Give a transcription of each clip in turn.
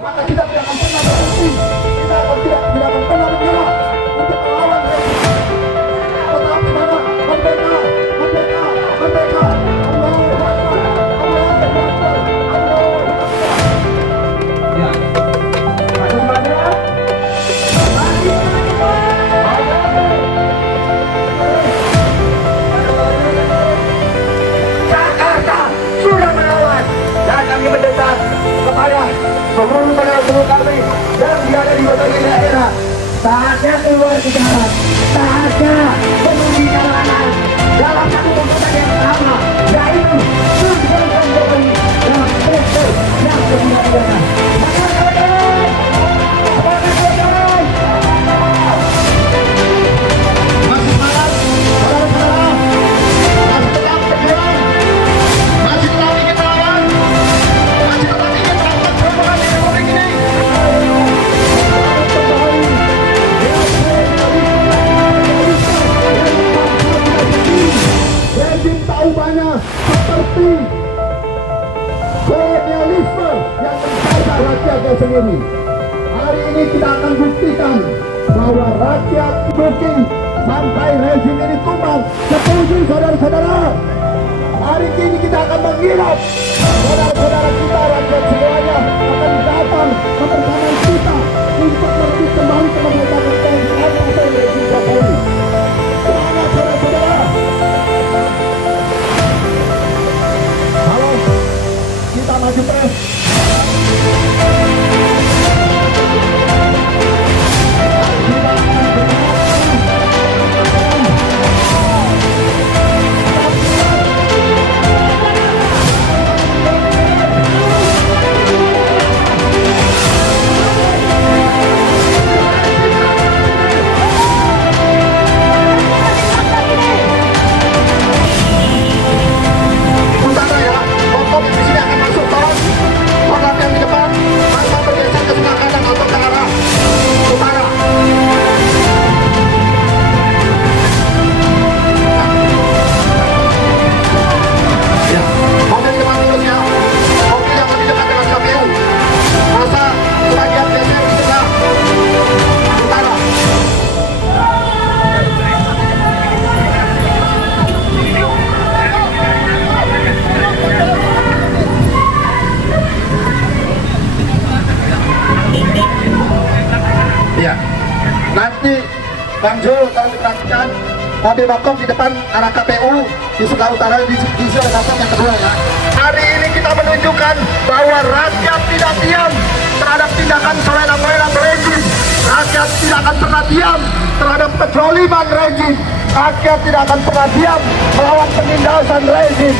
maka kita tidak akan pernah berhenti. Kita tidak akan pernah menyerah untuk melawan rezim. Tetap semangat, merdeka, merdeka, merdeka. Allahu Akbar, Allahu Akbar, Allahu Akbar. Ya. Masih semuanya? Jakarta sudah melawan dan kami mendesak kepada seluruh saudara-saudara kami yang berada di berbagai daerah. Saatnya keluar ke jalan, saatnya menuju jalanan dalam satu tuntutan yang sama, yaitu tuntutan Jokowi dan PSB yang berbeda-beda. Masih malam, saudara-saudara, masih tetap berjuang, masih tetap ingin melawan, masih tetap ingin melakukan perubahan di Republik ini. Rezim taubanya seperti kolonialisme yang menjajah rakyatnya sendiri. Hari ini kita akan buktikan bahwa rakyat dukung sampai rezim ini tumbang. Setuju saudara-saudara? Hari ini kita akan menginap. Saudara-saudara kita, rakyat semuanya akan datang mempersamaan kita untuk merebut kembali kemerdekaan dan kemerdekaan rezim Jokowi. Semangat saudara-saudara. Halo, kita maju terus. Utara ya, pokok di sini akan masuk tol. Pokok yang di depan, masa bergeser ke sebelah kanan atau ke arah utara. Ya, mobil di depan lurus ya. Mobil yang lebih dekat dengan KPU. Masa sebagian geser di sebelah utara. Ya, nanti Bang Jul kalau diperhatikan mobil Bakom di depan arah KPU di sebelah utara diisi oleh Bakom yang kedua ya. Hari ini kita menunjukkan bahwa rakyat tidak diam terhadap tindakan selera-selera rezim. Rakyat tidak akan pernah diam terhadap kezaliman rezim. Rakyat tidak akan pernah diam melawan penindasan rezim.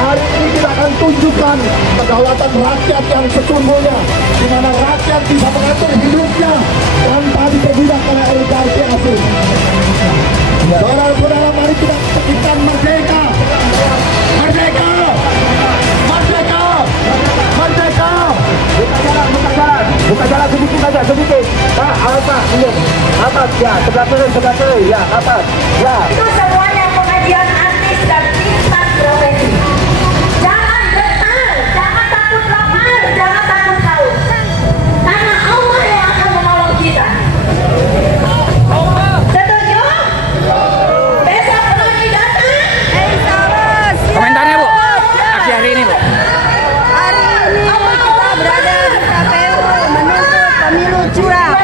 Hari ini kita akan tunjukkan kedaulatan rakyat yang sesungguhnya, di mana rakyat bisa mengatur hidupnya tanpa diperbudak oleh oligarki asing. Saudara-saudara, mari kita teguhkan merdeka, merdeka, merdeka, merdeka. Buka jalan sedikit saja, sedikit. Pak, atas, belum. Atas, ya, sebelah kiri, ya, atas, ya. Itu semuanya pengajian artis dan lintas profesi. Jangan getar, jangan takut lapar, jangan takut haus. Karena Allah yang akan menolong kita. Setuju? Besok lagi datang. Komentarnya Bu, aksi hari ini Bu. Hari ini kita berada di KPU menuntut pemilu curang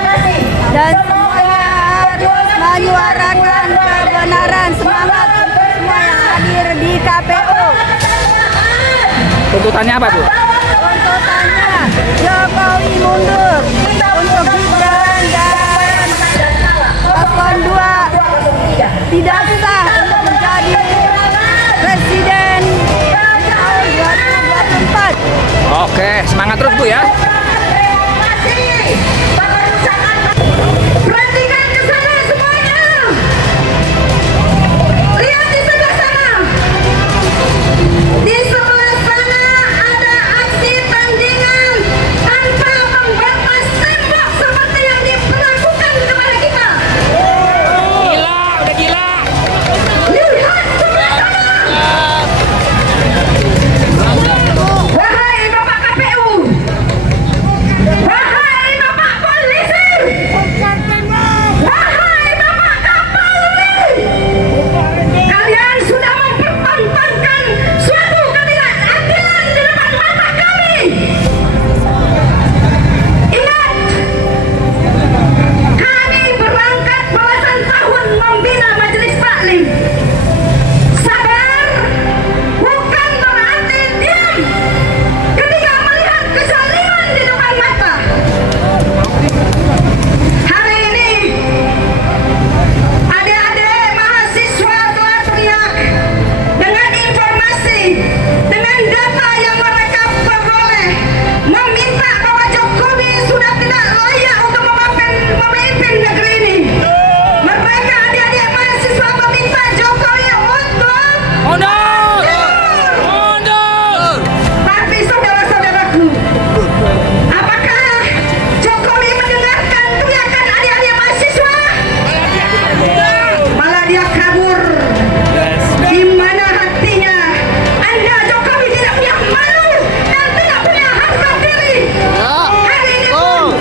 dan semuanya harus menyuarakan kebenaran. Semangat untuk semua yang hadir di KPU. Tuntutannya apa Bu? Tuntutannya Jokowi mundur untuk Gibran dan paslon 2 tidak sah untuk menjadi presiden tahun 2024. Oke, semangat terus Bu ya. Perhatikan ke sana semuanya. Lihat di sebelah sana. Di sebelah sana ada aksi tandingan tanpa pembebas tembak seperti yang diperlakukan kepada kita. Gila, udah gila. Lihat sebelah sana. Wahai Bapak KPU, tidak layak untuk memimpin negeri ini. Mereka adik-adik mahasiswa meminta Jokowi untuk Mundur! Mundur! tapi saudara-saudaraku, apakah Jokowi mendengarkan teriakan adik-adik mahasiswa? Malah dia kabur. Di mana hatinya? Anda Jokowi tidak punya malu dan tidak punya harga diri. Hari ini pun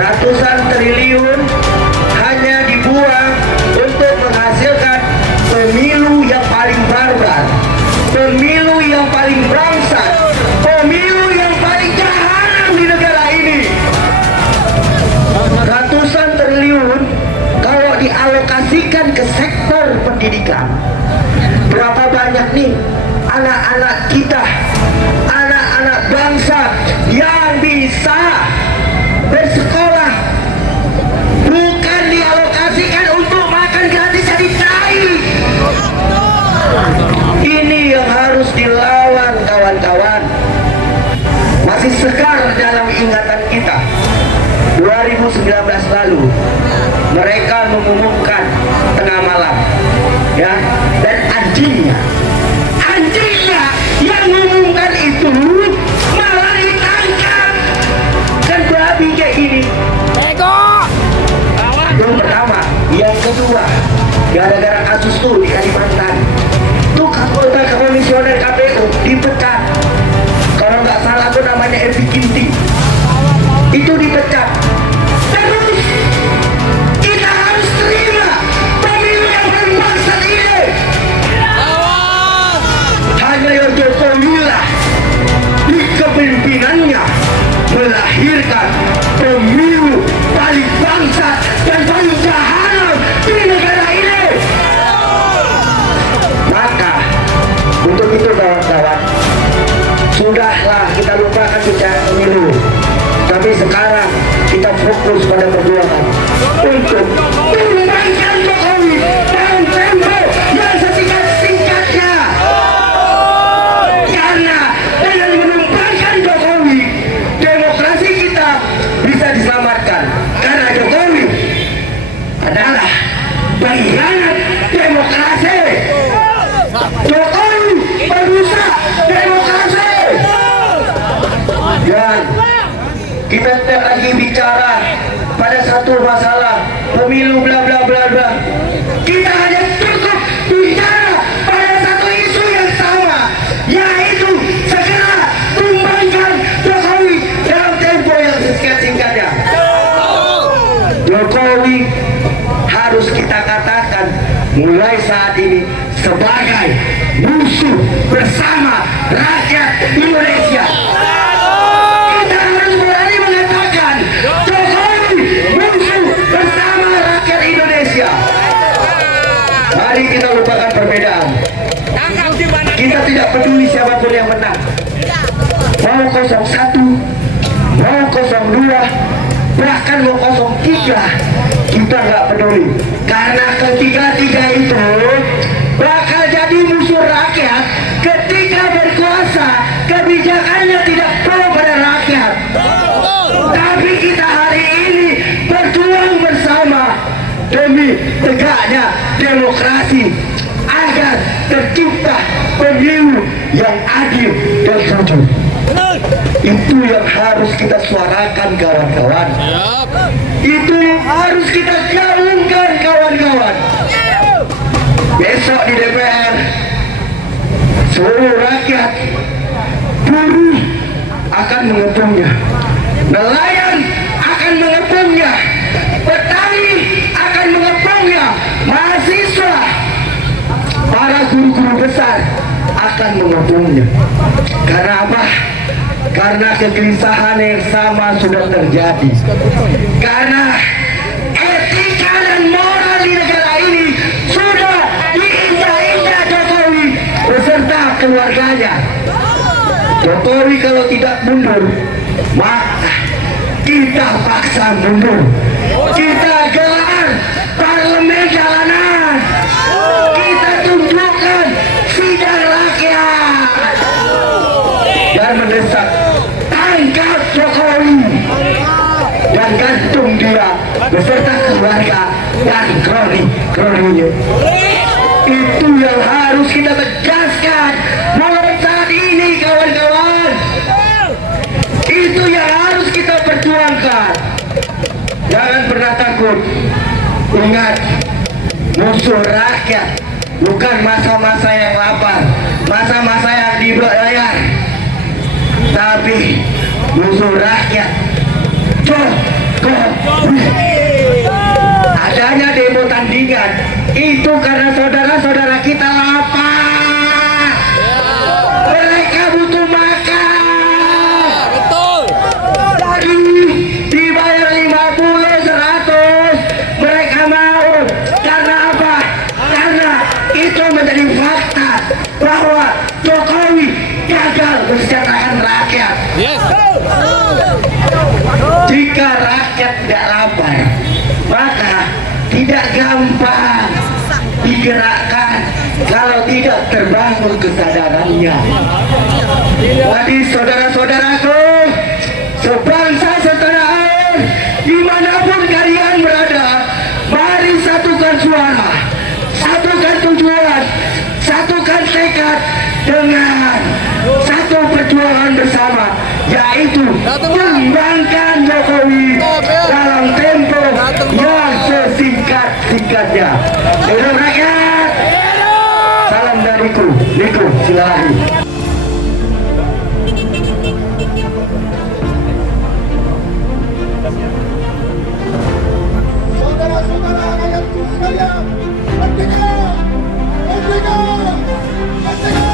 ratusan triliun hanya dibuang untuk menghasilkan pemilu yang paling barbar, pemilu yang paling bangsat, pemilu yang paling jahanam di negara ini. Ratusan triliun kalau dialokasikan ke sektor pendidikan, berapa banyak nih anak-anak kita, anak-anak bangsa yang bisa bersekolah, bukan dialokasikan untuk makan gratis jadi cai. Ini yang harus dilawan, kawan-kawan. Masih segar dalam ingatan kita. 2019 lalu mereka mengumumkan tengah malam, ya, dan anjingnya yang mengumumkan itu malah ditangkap. Kan babi kayak gini. Yang pertama, yang kedua, gara-gara kasus tuh di Kalimantan, tuh anggota komisioner KPU dipecat. Kalau nggak salah tuh namanya Evi Kinti, itu dipecat. Terus kita harus terima pemilu yang berbangsat ini. Hanya yang Jokowi lah di kepemimpinannya melahirkan pemilu paling bangsat dan paling jahanam di negara ini. Maka untuk itu kawan-kawan, sudahlah kita lupakan bicara pemilu. Tapi sekarang kita fokus pada perjuangan untuk menumbangkan Jokowi dalam tempo yang sesingkat-singkatnya. Karena dengan menumbangkan Jokowi, demokrasi kita bisa diselamatkan. Karena Jokowi adalah pengkhianat demokrasi. Jokowi perusak demokrasi. Dan kita tidak lagi bicara pada satu masalah pemilu bla bla bla bla. Kita hanya cukup bicara pada satu isu yang sama, yaitu segera tumbangkan Jokowi dalam tempo yang singkat-singkatnya. Jokowi harus kita katakan mulai saat ini sebagai musuh bersama rakyat Indonesia. Kita harus berani mengatakan Jokowi musuh bersama rakyat Indonesia. Mari kita lupakan perbedaan. Kita tidak peduli siapapun yang menang. Mau 01, mau 02, bahkan mau 03, kita nggak peduli. Karena ketiga-tiga itu bakal jadi musuh rakyat ketika berkuasa, kebijakannya tidak pro pada rakyat. Tapi kita hari ini berjuang bersama demi tegaknya demokrasi agar tercipta pemilu yang adil dan jujur. Itu yang harus kita suarakan, kawan-kawan. Itu yang harus kita gaungkan, kawan-kawan. Besok di DPR, seluruh rakyat, buruh akan mengepungnya, nelayan akan mengepungnya, petani akan mengepungnya, mahasiswa, para guru-guru besar akan mengepungnya. Karena apa? Karena kegelisahan yang sama sudah terjadi. Karena etika dan moral di negara ini sudah diinjak-injak Jokowi beserta keluarganya. Jokowi kalau tidak mundur, maka kita paksa mundur. Kita gelar parlemen jalanan. Kita tunjukkan sidang rakyat dan mendesak tangkap Jokowi dan gantung dia beserta keluarga dan kroni-kroninya. Itu yang harus kita tegaskan mulai saat ini, kawan-kawan. Itu yang harus kita perjuangkan. Jangan pernah takut. Ingat, musuh rakyat bukan masa-masa yang lapar, masa-masa yang dibayar, tapi musuh rakyat. Coba Adanya demo tandingan itu karena saudara-saudara kita lapar. Mereka butuh makan. Betul. Tadi dibayar 50, 100. Mereka mau. Karena apa? Karena itu menjadi fakta bahwa Jokowi gagal mensejahterakan rakyat. Yes. Jika rakyat tidak lapar, maka tidak gampang digerakkan kalau tidak terbangun kesadarannya. Jadi saudara-saudaraku, sebangsa setanah air, dimanapun kalian berada, mari satukan suara, satukan tujuan, satukan tekad dengan satu perjuangan bersama, yaitu kembangkan Jokowi dalam tempo yang sesingkat-singkatnya. Hidup rakyat! Salam dariku, Niko Silalahi. Saudara-saudara rakyatku sekalian, merdeka! Merdeka! Merdeka!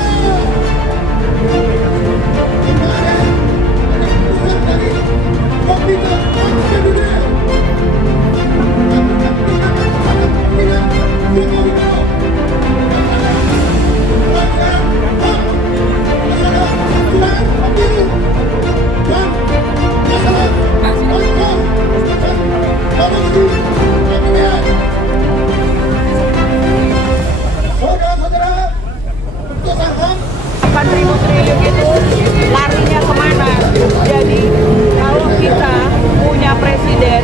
Kemarin ada keputusan dari Komite PBB. Saudara-saudara, keputusan HAM 4.000 triliun itu larinya kemana? Jadi kalau kita punya presiden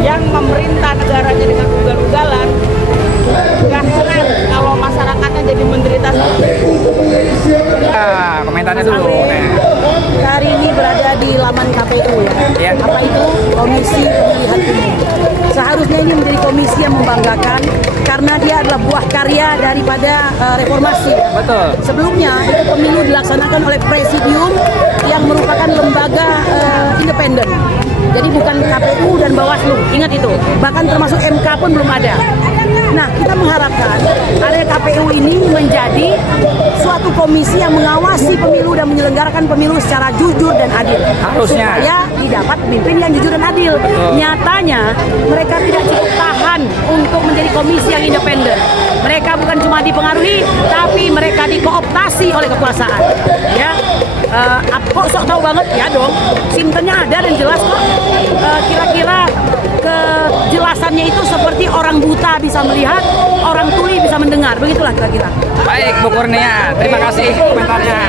yang memerintah negaranya dengan ugal-ugalan, kasihan kalau masyarakatnya jadi menderita. Komentarnya dulu. Hari ini berada di laman KPU ya. Iya. Apa itu? Komisi Pemilihan Umum. Seharusnya ini menjadi komisi yang membanggakan karena dia adalah buah karya daripada reformasi. Betul. Sebelumnya itu pemilu dilaksanakan oleh presidium yang merupakan lembaga independen. Jadi bukan KPU dan Bawaslu, ingat itu. Bahkan termasuk MK pun belum ada. Nah, kita mengharapkan area KPU ini menjadi suatu komisi yang mengawasi pemilu dan menyelenggarakan pemilu secara jujur dan adil. Harusnya. Supaya didapat pemimpin yang jujur dan adil. Nyatanya mereka tidak cukup tahan untuk menjadi komisi yang independen. Mereka bukan cuma dipengaruhi, tapi mereka dikooptasi oleh kekuasaan. Ya, kok sok tahu banget ya dong. Simptomnya ada dan jelas kok. Kira-kira kejelasannya itu seperti orang buta bisa melihat, orang tuli bisa mendengar. Begitulah kira-kira. Baik Bu Kurnia, terima kasih komentarnya.